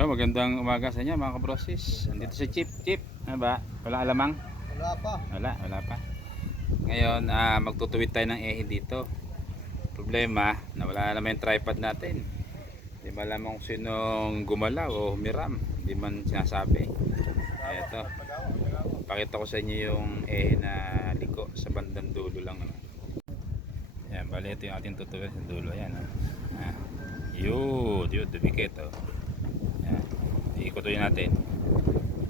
Yo, magandang umaga sa inyo mga kabrosis. Andito si Chip. Chip, ano ba? Wala alamang? Wala pa. Wala, wala pa. Ngayon, ah, magtutuwid tayo ng ehe dito. Problema, nawala naman yung tripod natin. Hindi ba alam kung sinong gumalaw o humiram. Hindi man sinasabi. Eto. Pakita ko sa inyo yung ehe na liko sa bandang dulo lang naman. Yan, bali ito yung ating tutuwid sa dulo. Yan, ah. Ah. Yun, yun, dubikit, oh. Iikutuin natin.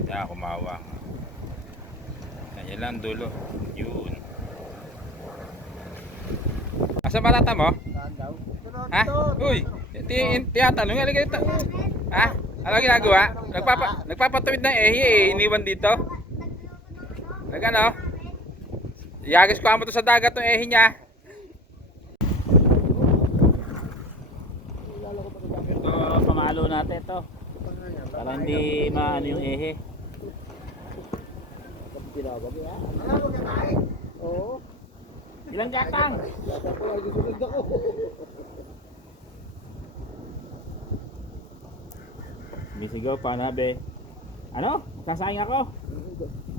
Yan, kumawang. Yan, yan lang ang dulo. Yun. Asa balata mo? Ha? Uy! ti- Tiyatanong nga dito. Ha? Ano ginagawa? Nagpapa nagpapatuwid ng ehi eh. Iniwan dito. Nagano? Yagis ko amo to sa dagat tong ehi niya. Ito, pamalo natin ito. Para hindi maano yung ehe. Tinawag niya. Mo ka tayo? Oo. Ilang gatang? Yata ko lang susunod ako. Misigaw pa na be. Ano? Sasayang ako.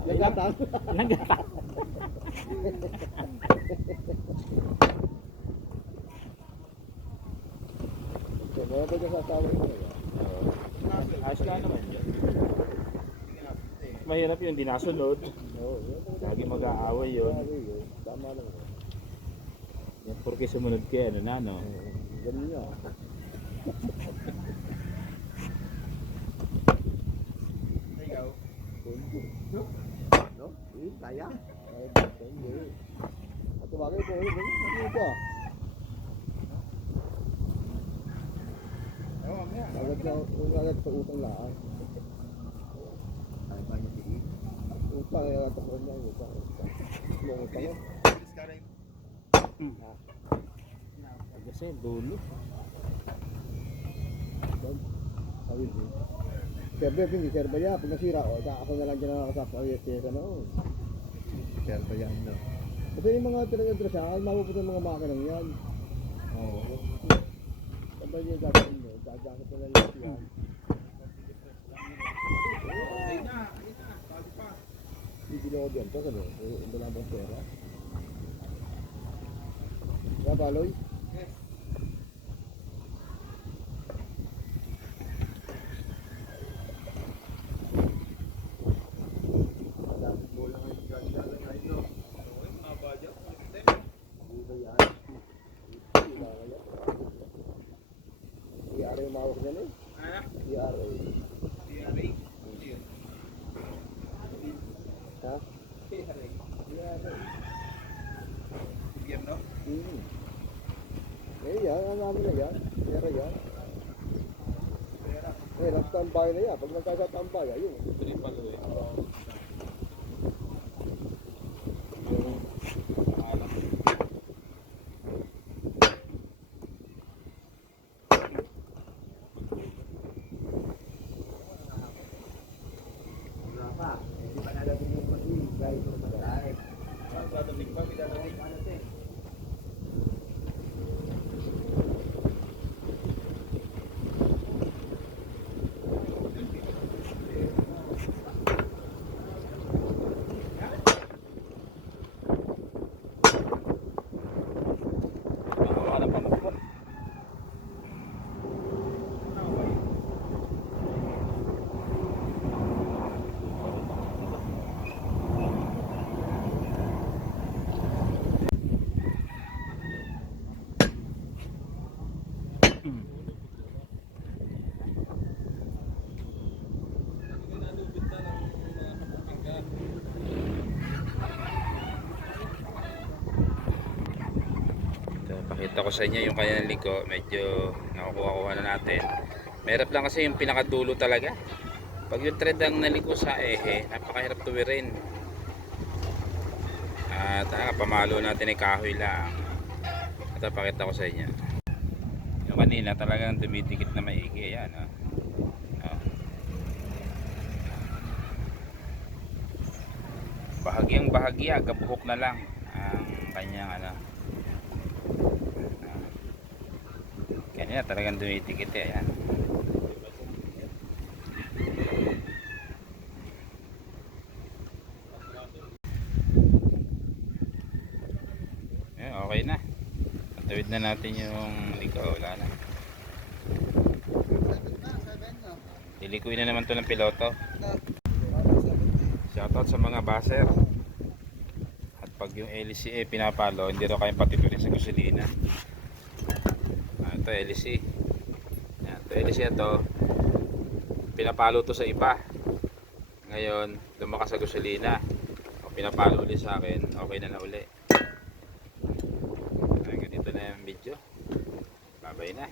Lagatang. Ilang gatang? Kaya ba sasawa mo? Ayos ka naman yun. Mahirap yun, di nasunod. Yun. Lagi mag-aaway yun. Yun. Tama lang. yun. Yan, porque sumunod kayo, ano na, no? Ganun niya. No? No? Eh, kaya? Ay, hindi. At tumagay ko, ano ba? Agad na, kung agad sa utang laan. Ay, ba niya tingin? Utang, ay agad ako niya, utang. Mga utang yun. Kasi dulo. Sabi din. Serba, hindi serba niya. Pag nasira, o, saka ako na lang dyan nakakasap. Ay, yes, yes, ano. Serba yan, no. Kasi yung mga tinag-address yan, mapupunta mga makinang yan. Oo. Sabay niya gagawin mo, gagamit na lang yan. Bibili ako dyan, tapos ano, eh, wala bang pera. Kaya baloy? Dapat mo lang ang ganda lang ay no. Dito yan. Dito yan. DRA mawak niya na eh. DRA. Ha? DRA. Hmm. Eh yan, ang namin na yan. Pera yan. Eh, nagtambay na yan. Pag nagkakatambay, ayun. Ito, Tumikpa, pinalating. Ano ito eh? Pakita ko sa inyo yung kanyang liko. Medyo nakukuha-kuha na natin. Merap lang kasi yung pinakadulo talaga. Pag yung thread ang naliko sa ehe, napakahirap tuwirin. At ah, pamalo natin ay kahoy lang. Ito, pakita ko sa inyo. Yung kanina talagang dumidikit na maigi. Yan, oh. Oh. Bahagyang bahagya, gabuhok na lang ang kanyang ano. Kanina talagang dumitikit eh. Ayan. okay na tawid na natin yung liko wala na ilikuin na naman to ng piloto shoutout sa mga baser at pag yung LCA pinapalo hindi raw kayong patituloy sa gasolina Ah, ito LC. Yan, ito LC ito. Pinapalo to sa iba. Ngayon, lumakas sa gasolina. O pinapalo ulit sa akin, okay na na uli. Ay, ganito na yung video. Babay na.